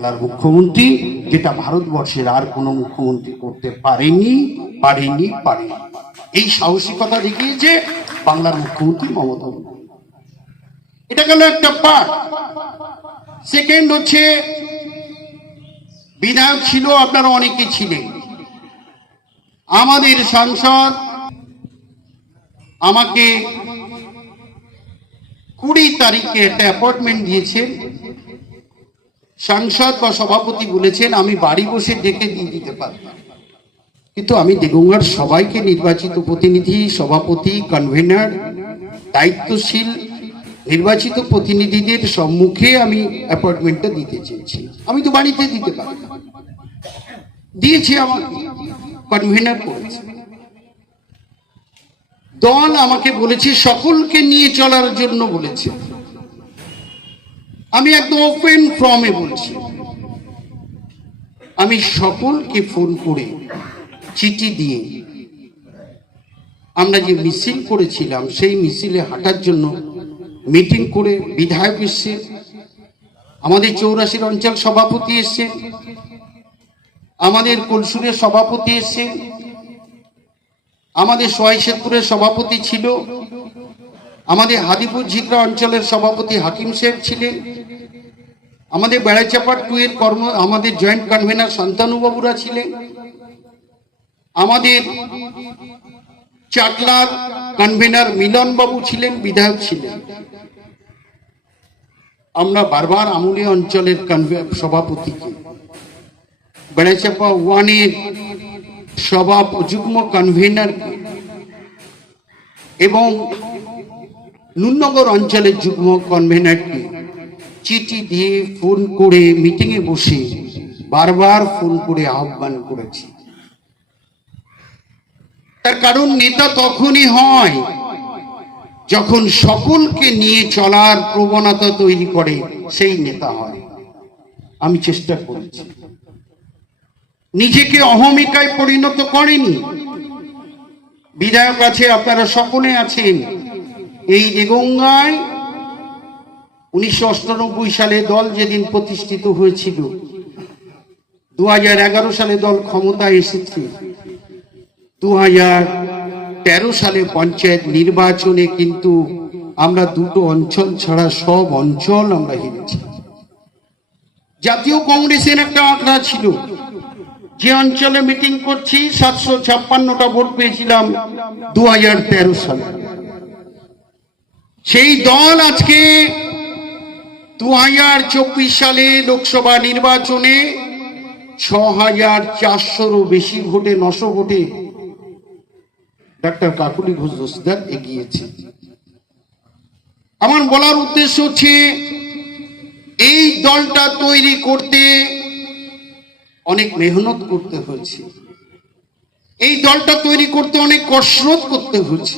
বাংলার মুখ্যমন্ত্রী, যেটা ভারতবর্ষের আর কোনো মুখ্যমন্ত্রী করতে পারেনি পারেনি পারেনি। এই সাহসিকতা দেখিয়েছে বাংলার মুখ্যমন্ত্রী মমতা এটা গেল একটা পার্ট সেকেন্ড হচ্ছে, বিধায়ক ছিল, আপনারা অনেকে ছিলেন। আমাদের সাংসদ আমাকে কুড়ি তারিখে একটা অ্যাপয়েন্টমেন্ট দিয়েছেন। সাংসদ বা সভাপতি বলেছেন, আমি বাড়ি বসে ডেকে দিয়ে দিতে পারি কিন্তু আমি দেগঙ্গার সবাইকে নির্বাচিত প্রতিনিধি, সভাপতি কনভেনার দায়িত্বশীল নির্বাচিত প্রতিনিধিদের সম্মুখে আমি অ্যাপয়েন্টমেন্টটা দিতে চেয়েছি আমি তো বাড়িতে দিতে পারি দিয়েছি আমাকে কনভেনার করেছে। দল আমাকে বলেছে, সকলকে নিয়ে চলার জন্য বলেছে। আমি একদম ওপেন ফর্মে বলছি। আমি সকলকে ফোন করে চিঠি দিয়ে আমরা যে মিছিল করেছিলাম, সেই মিছিলে হাঁটার জন্য মিটিং করে বিধায়ক এসছে, আমাদের চৌরাশির অঞ্চল সভাপতি এসছে, আমাদের কলসুরের সভাপতি এসছে, আমাদের সোয়াইশেদপুরের সভাপতি ছিল, আমাদের হাদিপুর ঝিকরা অঞ্চলের সভাপতি হাকিম সাহেব ছিলেন আমাদের বেড়াচাপা টু এর কর্ম, আমাদের জয়েন্ট কনভেনার শান্তানুবাবুরা ছিলেন। আমাদের চাকলার কনভেনার মিলন বাবু ছিলেন, বিধায়ক ছিলেন। আমরা বারবার আমুলি অঞ্চলের সভাপতিকে। বেড়াচাপা ওয়ানের সভা, যুগ্ম কনভেনার এবং নুননগর অঞ্চলের যুগ্ম কনভেনারকে চিঠি দিয়ে ফোন করে মিটিংয়ে বসে বারবার ফোন করে আহ্বান করেছি। তার কারণ নেতা তখনই হয় যখন সকলকে নিয়ে চলার প্রবণতা তৈরি করে সেই নেতা হয়। আমি চেষ্টা করেছি। নিজেকে অহমিকায় পরিণত করেনি। বিধায়ক আছে আপনারা সকলে আছেন। এই দেগঙ্গায় উনিশশো সালে দল যেদিন প্রতিষ্ঠিত হয়েছিল, দুহাজার এগারো সালে দল ক্ষমতায় এসেছে। দু তেরো সালে পঞ্চায়েত নির্বাচনে কিন্তু আমরা দুটো অঞ্চল ছাড়া সব অঞ্চল আমরা হেরেছি। জাতীয় কংগ্রেসের একটা আঁকড়া ছিল, যে অঞ্চলে মিটিং করছি, সাতশো ছাপ্পান্নটা ভোট পেয়েছিলাম দু হাজার তেরো সালে। সেই দল আজকে দু হাজার চব্বিশ সালে লোকসভা নির্বাচনে ছ হাজার চারশোরও বেশি ভোটে নশো ভোটে ডাক্তার কাকুলি ঘোষ দোষদার এগিয়েছে। আমার বলার উদ্দেশ্য হচ্ছে, এই দলটা তৈরি করতে অনেক মেহনত করতে হয়েছে। এই দলটা তৈরি করতে অনেক কসরত করতে হয়েছে।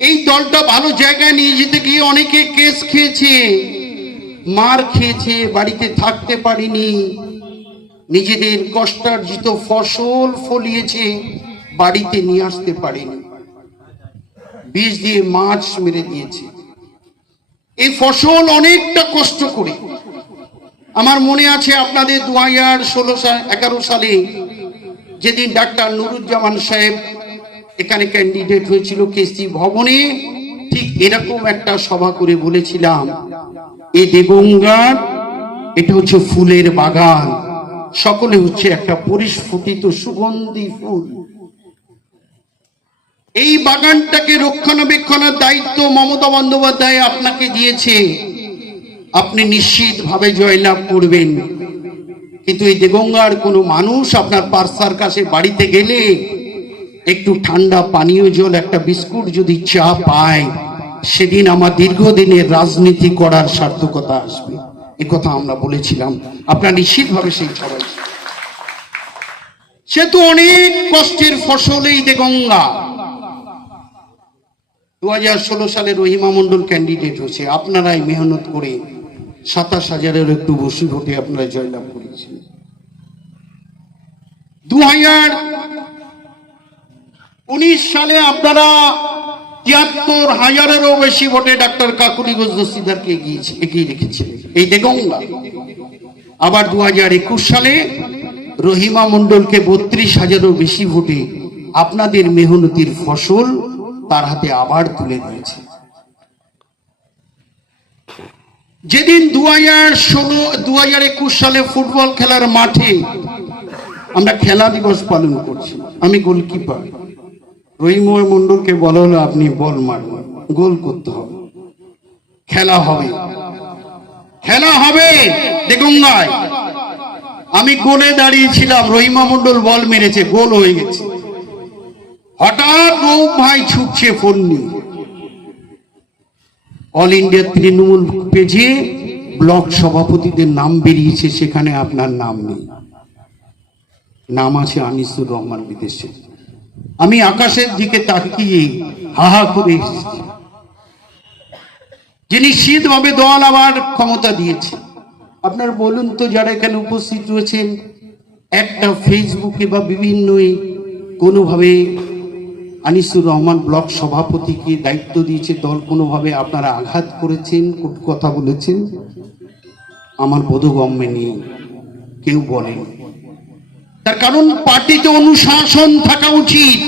এই দলটা ভালো জায়গায় নিয়ে যেতে গিয়ে অনেকে কেস খেয়েছে, মার খেয়েছে, বাড়িতে থাকতে পারিনি, নিজেদের কষ্টার্জিত ফসল ফলিয়েছে, বাড়িতে নিয়ে আসতে পারেনি। বিষ দিয়ে মাছ মেরে দিয়েছে। এই ফসল অনেকটা কষ্ট করে। আমার মনে আছে আপনাদের দু হাজার ষোলো সাল এগারো সালে যেদিন ডাক্তার নুরুজ্জামান সাহেব এখানে ক্যান্ডিডেট হয়েছিল কেসি ভবনে। ঠিক এরকম একটা সভা করে বলেছিলাম এই দেবঙ্গার এটা হচ্ছে ফুলের বাগান, সকলে হচ্ছে একটা পরিস্ফুটিত সুগন্ধি ফুল। এই বাগানটাকে রক্ষণাবেক্ষণের দায়িত্ব মমতা বন্দ্যোপাধ্যায় আপনাকে দিয়েছে। আপনি নিশ্চিত ভাবে জয়লাভ করবেন। কিন্তু এই দেগঙ্গার কোনো মানুষ আপনার পার্সার কাছে বাড়িতে গেলে একটু ঠান্ডা পানীয় জল, একটা বিস্কুট যদি চা পায় সেদিন আমার দীর্ঘদিনের রাজনীতি করার সার্থকতা আসবে। এ কথা আমরা বলেছিলাম। আপনার নিশ্চিতভাবে সেই সবাই সে তো অনেক কষ্টের ফসল এই দেগঙ্গা দু হাজার ষোলো সালে রহিমা মন্ডল ক্যান্ডিডেট হয়েছে। আপনারাই মেহনত করে সাতাশ হাজারের একটু বসি ভোটে আপনারা জয়লাভ করেছেন। দু হাজার উনিশ সালে আপনারা তিয়াত্তর হাজারেরও বেশি ভোটে ডাক্তার কাকুলি ঘোষ দস্তিদারকে এগিয়ে রেখেছিলেন এই দেগঙ্গা। আবার দু হাজার একুশ সালে রহিমা মন্ডলকে বত্রিশ হাজারও বেশি ভোটে আপনাদের মেহনতির ফসল তার হাতে আবার তুলে দিয়েছে। যেদিন দু হাজার ষোলো দু হাজার একুশ সালে ফুটবল খেলার মাঠে আমরা খেলা দিবস পালন করছি, আমি গোলকিপার। রহিম মন্ডলকে বলা হলো আপনি বল মারবেন গোল করতে হবে। খেলা হবে। খেলা হবে দেখুঙ্গায় আমি গোলে দাঁড়িয়েছিলাম রহিমা মণ্ডল বল মেরেছে, গোল হয়ে গেছে। হঠাৎ রৌপ ভাই ছুটছে ফোন নিয়ে। অল ইন্ডিয়া তৃণমূল পেজে ব্লক সভাপতিদের নাম বেরিয়েছে, সেখানে আপনার নাম নেই। নাম আছে আনিসুর রহমান বিদেশে। আমি আকাশের দিকে তাকিয়ে হাহা করে এসেছি। যে নিশ্চিতভাবে দল আবার ক্ষমতা দিয়েছে। আপনার বলুন তো, যারা এখানে উপস্থিত রয়েছেন, একটা ফেসবুকে বা বিভিন্ন কোনোভাবে আনিসুর রহমান ব্লক সভাপতিকে দায়িত্ব দিয়েছে, দল কোনোভাবে আপনারা আঘাত করেছেন কথা বলেছেন? আমার বোধগম্যে নেই, কেউ বলেন। তার কারণ পার্টিতে অনুশাসন থাকা উচিত।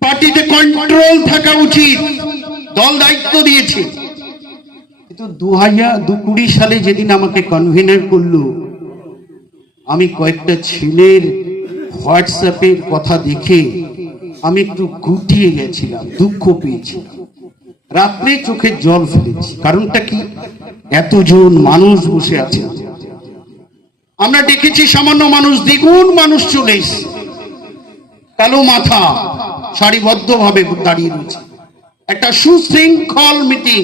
পার্টিতে কন্ট্রোল থাকা উচিত। দল দায়িত্ব দিয়েছে। কিন্তু দু হাজার দু কুড়ি সালে যেদিন আমাকে কনভেনার করল, আমি কয়েকটা ছেলের হোয়াটসঅ্যাপের কথা দেখে আমি একটু গুটিয়ে গেছিলাম, দুঃখ পেয়েছিলাম। রাত্রে চোখে জল ফেলেছি। কারণটা কি? এতজন মানুষ বসে আছে। আমরা দেখেছি সামান্য মানুষ, দ্বিগুণ মানুষ চলে এসছে। কালো মাথা, সারিবদ্ধভাবে দাঁড়িয়ে রয়েছে। একটা সুশৃঙ্খল মিটিং,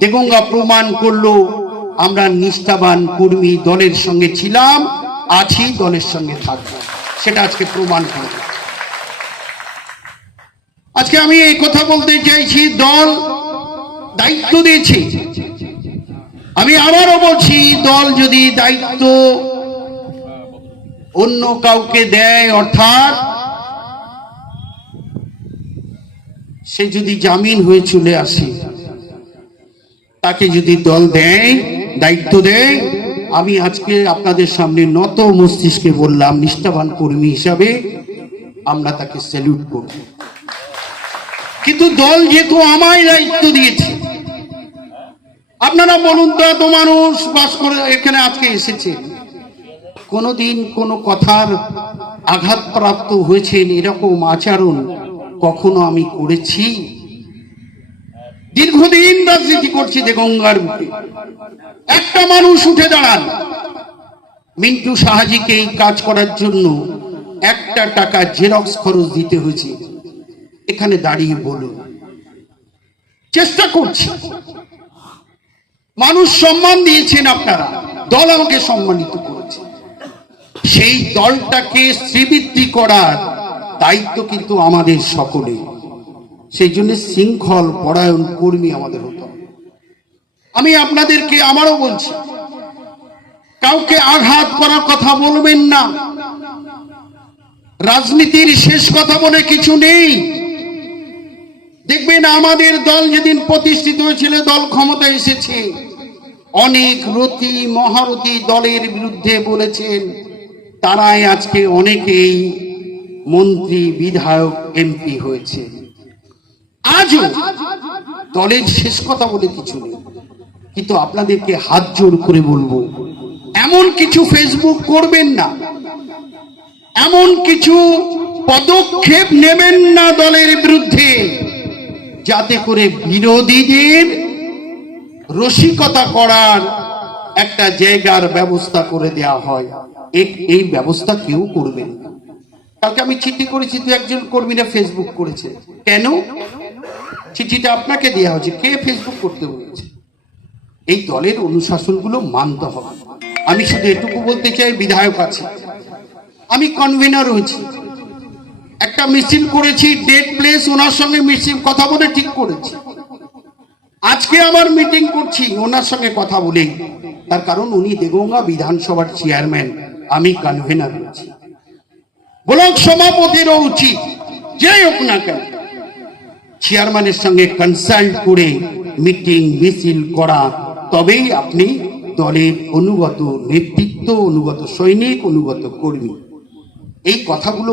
দেগঙ্গা প্রমাণ করল, আমরা নিষ্ঠাবান কর্মী দলের সঙ্গে ছিলাম, আছি দলের সঙ্গে থাকব। সেটা আজকে প্রমাণ করবে আজকে আমি এই কথা বলতে চাইছি, দল দায়িত্ব দিয়েছে। আমি আবারও বলছি, দল যদি দায়িত্ব অন্য কাউকে দেয়, অর্থাৎ সে যদি জামিন হয়ে চলে আসে, তাকে যদি দল দেয়, দায়িত্ব দেয়, আমি আজকে আপনাদের সামনে নত মস্তিষ্কে বললাম, নিষ্ঠাবান কর্মী হিসাবে আমরা তাকে স্যালুট করব। কিন্তু দল যেহেতু আমায় দায়িত্ব দিয়েছে আপনারা বলুন তো, এত মানুষ বাস করে এখানে আজকে এসেছে। কোনোদিন কোনো কথার আঘাতপ্রাপ্ত হয়েছেন এরকম আচরণ কখনো আমি করেছি? দীর্ঘদিন রাজনীতি করছি দেগঙ্গার বুকে একটা মানুষ উঠে দাঁড়ান। মিন্টু সাহাজিকে এই কাজ করার জন্য একটা টাকা জেরক্স খরচ দিতে হয়েছে। এখানে দাঁড়িয়ে বলুন, চেষ্টা করছি। মানুষ সম্মান দিয়েছেন আপনারা। দল আমাকে সম্মানিত করেছে। সেই দলটাকে শ্রীবৃদ্ধি করার দায়িত্ব কিন্তু আমাদের সকলে সেই জন্য শৃঙ্খল পরায়ণ কর্মী আমাদের হতো আমি আপনাদেরকে আমারও বলছি, কাউকে আঘাত করার কথা বলবেন না। রাজনীতির শেষ কথা বলে কিছু নেই। দেখবেন আমাদের দল যেদিন প্রতিষ্ঠিত হয়েছিল, দল ক্ষমতা এসেছে। অনেক রতি মহারথী দলের বিরুদ্ধে বলেছেন, তারাই আজকে অনেকেই মন্ত্রী, বিধায়ক, এমপি হয়েছে। আজও দলের শেষ কথা বলে কিছু নেই। কিন্তু আপনাদেরকে হাত জোর করে বলব, এমন কিছু ফেসবুক করবেন না। এমন কিছু পদক্ষেপ নেবেন না দলের বিরুদ্ধে। যাতে করে বিরোধীদের রসিকতা করার একটা জায়গার ব্যবস্থা করে দেয়া হয়। এই ব্যবস্থা কেউ করবেন না। কালকে আমি চিঠি করেছি, দু একজন কর্মীরা ফেসবুক করেছে। কেন? চিঠিটা আপনাকে দেওয়া হয়েছে। কে ফেসবুক করতে বলেছে? এই দলের অনুশাসনগুলো মানতে হবে। আমি শুধু এটুকু বলতে চাই, বিধায়ক আছে। আমি কনভেনার হয়েছি। একটা মিছিল করেছি ডেট প্লেস ওনার সঙ্গে মিছিল, কথা বলে ঠিক করেছি। আজকে আবার মিটিং করছি, ওনার সঙ্গে কথা বলেই। তার কারণ উনি দেগঙ্গা বিধানসভার চেয়ারম্যান আমি কনভেনার হয়েছি। ব্লক সভাপতিরও উচিত যে হোক না কেন চেয়ারম্যানের সঙ্গে কনসাল্ট করে মিটিং মিছিল করা, তবেই আপনি দলের অনুগত নেতৃত্ব, অনুগত সৈনিক, অনুগত কর্মী। এই কথাগুলো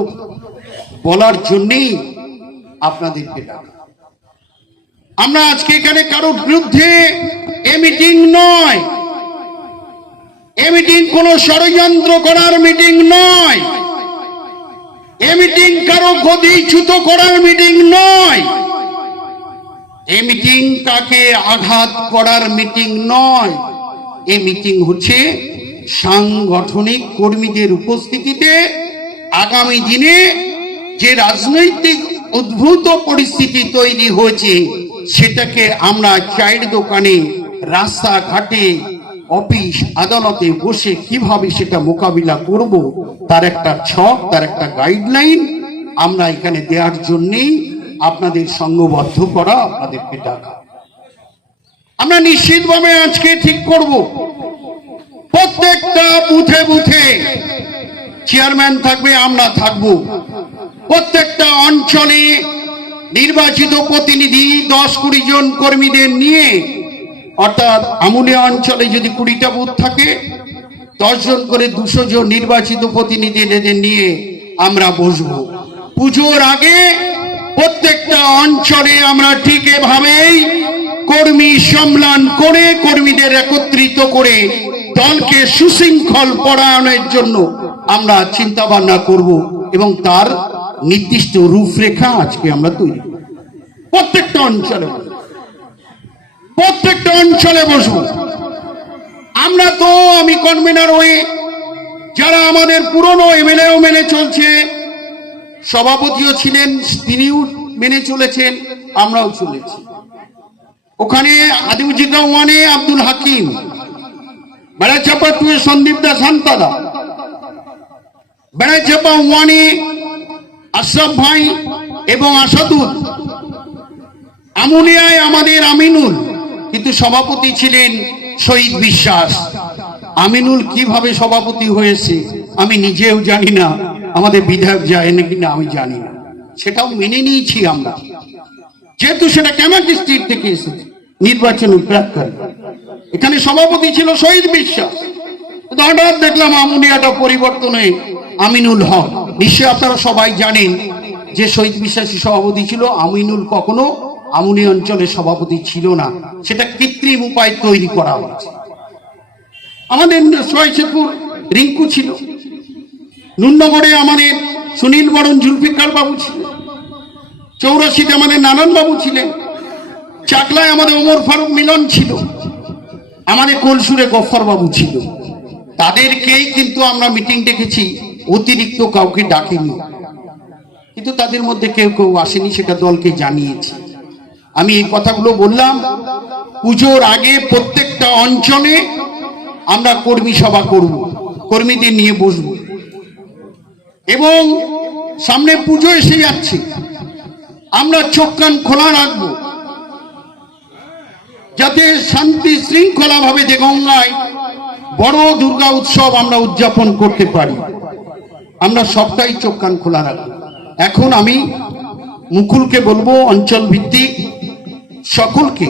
বলার জন্যেই আপনাদেরকে ডাকা। আমরা আজকে এখানে কারোর বিরুদ্ধে মিটিং নয়। এ মিটিং কোন ষড়যন্ত্র করার মিটিং নয়। এ মিটিং কারও গদিচ্যুত করার মিটিং নয়। এ মিটিং তাকে আঘাত করার মিটিং নয়। এ মিটিং হচ্ছে সাংগঠনিক কর্মীদের উপস্থিতিতে আগামী দিনে যে রাজনৈতিক উদ্ভূত পরিস্থিতি তৈরি হয়েছে, সেটাকে আমরা চায়ের দোকানে, রাস্তাঘাটে, অফিস আদালতে বসে কীভাবে সেটা মোকাবিলা করব, তার একটা ছক, তার একটা গাইডলাইন আমরা এখানে দেওয়ার জন্যেই আপনাদের সঙ্গবদ্ধ করা আপনাদেরকে ডাকা। আমরা নিশ্চিতভাবে আজকে ঠিক করব। প্রত্যেকটা বুথে বুথে চেয়ারম্যান থাকবে, আমরা থাকব। প্রত্যেকটা অঞ্চলে নির্বাচিত প্রতিনিধি দশ কুড়ি জন কর্মীদের নিয়ে, অর্থাৎ আমুলিয়া অঞ্চলে যদি কুড়িটা বুথ থাকে, দশ জন করে দুশো জন নির্বাচিত প্রতিনিধিদের নিয়ে আমরা বসবো। পুজোর আগে প্রত্যেকটা অঞ্চলে আমরা ঠিক এভাবেই কর্মী সম্মেলন করে, কর্মীদের একত্রিত করে দলকে সুশৃঙ্খল পরায়ণের জন্য আমরা চিন্তা ভাবনা করব এবং তার নির্দিষ্ট রূপরেখা আজকে আমরা তৈরি প্রত্যেকটা অঞ্চলে প্রত্যেকটা অঞ্চলে বসবো আমরা তো, আমি কনভেনার হয়ে যারা আমাদের পুরনো এমএলএও মেনে চলছে, সভাপতিও ছিলেন, তিনিও মেনে চলেছেন, আমরাও চলেছি। ওখানে আদিমজিদা ওয়ানে আব্দুল হাকিম বেড়াচাপা টুয়ে সন্দীপ দাস হান্তাদা বেড়াচাপা ওয়ানে আশরাফ ভাই এবং আসাদুল। আমুলিয়ায় আমাদের আমিনুল, কিন্তু সভাপতি ছিলেন শহীদ বিশ্বাস। আমিনুল কীভাবে সভাপতি হয়েছে, আমি নিজেও জানি না। আমাদের বিধায়ক যায় নাকি না, আমি জানি না। সেটাও মেনে নিয়েছি আমরা। যেহেতু সেটা কেমন ডিস্ট্রিক্ট থেকে এসেছে? নির্বাচন প্রাক্কালে। এখানে সভাপতি ছিল শহীদ বিশ্বাস। হঠাৎ দেখলাম আমুনিয়াটা পরিবর্তনে আমিনুল হক। নিশ্চয়ই আপনারা সবাই জানেন যে শহীদ বিশ্বাসী সভাপতি ছিল আমিনুল কখনো আমুনি অঞ্চলের সভাপতি ছিল না। সেটা কৃত্রিম উপায় তৈরি করা হয়েছে। আমাদের সোয়াইশেপুর রিঙ্কু ছিল। নুন্নগড়ে আমাদের সুনীল বরণ জুলফিকার বাবু ছিলেন চৌরাশিতে আমাদের নারায়ণ বাবু ছিলেন। চাকলায় আমাদের ওমর ফারুক মিলন ছিল। আমাদের কলসুরে গফর বাবু ছিল। তাদেরকেই কিন্তু আমরা মিটিং ডেকেছি। অতিরিক্ত কাউকে ডাকেনি। কিন্তু তাদের মধ্যে কেউ কেউ আসেনি, সেটা দলকে জানিয়েছি। আমি এই কথাগুলো বললাম, পুজোর আগে প্রত্যেকটা অঞ্চলে আমরা কর্মী সভা করব, কর্মীদের নিয়ে বসব। এবং সামনে পুজো এসে যাচ্ছে। আমরা চোখ কান খোলা রাখব। যাতে শান্তি শৃঙ্খলা ভাবে দেগঙ্গায় বড় দুর্গা উৎসব আমরা উদযাপন করতে পারি। আমরা সবটাই চোখ কান খোলা রাখব। এখন আমি মুকুলকে বলব, অঞ্চল ভিত্তিক সকলকে,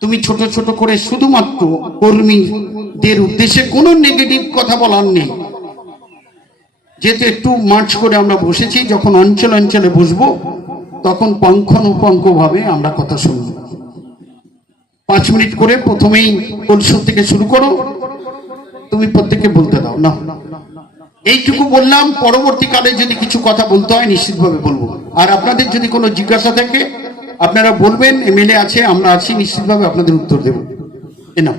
তুমি ছোট ছোট করে শুধুমাত্র কর্মীদের উদ্দেশ্যে কোনো নেগেটিভ কথা বলার নেই। যেহেতু একটু মার্চ করে আমরা বসেছি, যখন অঞ্চল অঞ্চলে বসবো, তখন পঙ্খানুপঙ্খ ভাবে আমরা কথা শুনব। পাঁচ মিনিট করে প্রথমেই কলসুর থেকে শুরু করো। তুমি প্রত্যেককে বলতে দাও না এইটুকু বললাম, পরবর্তীকালে যদি কিছু কথা বলতে হয়, নিশ্চিতভাবে বলব। আর আপনাদের যদি কোনো জিজ্ঞাসা থাকে, আপনারা বলবেন, এমএলএ আছে, আমরা আছি, নিশ্চিতভাবে আপনাদের উত্তর দেবো। এ নাও।